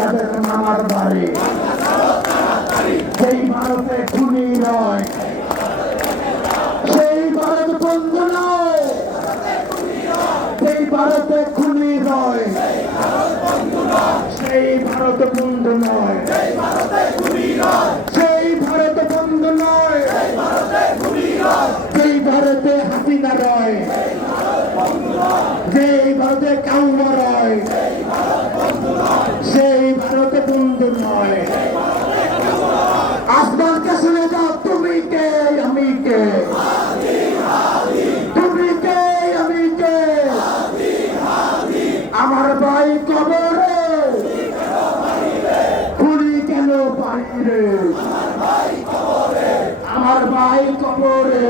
যাদের মামার বাড়ি সেই ভারতে খুনি নয়, সেই ভারত বন্ধু নয়, সেই ভারতে খুনি নয়, সেই ভারত বন্ধু নয়, সেই ভারত বন্ধু নয়, সেই ভারতে হাসিনা রয়, যেই ভারতে কাউমা রয়, সেই ভারত বন্ধু নয়। আসমানকে শুনে যাও, তুমি কে আমি কে, তুমি কে আমি কে, আমার ভাই কবরে খুনি কেন বাহিরে, আমার ভাই কবরে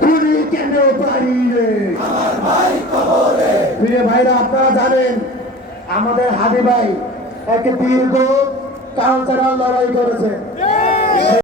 খুনি কেন বাহিরে। প্রিয় ভাইরা, আপনারা জানেন আমাদের হাদি ভাই এক দীর্ঘ কালচারাল লড়াই করেছে।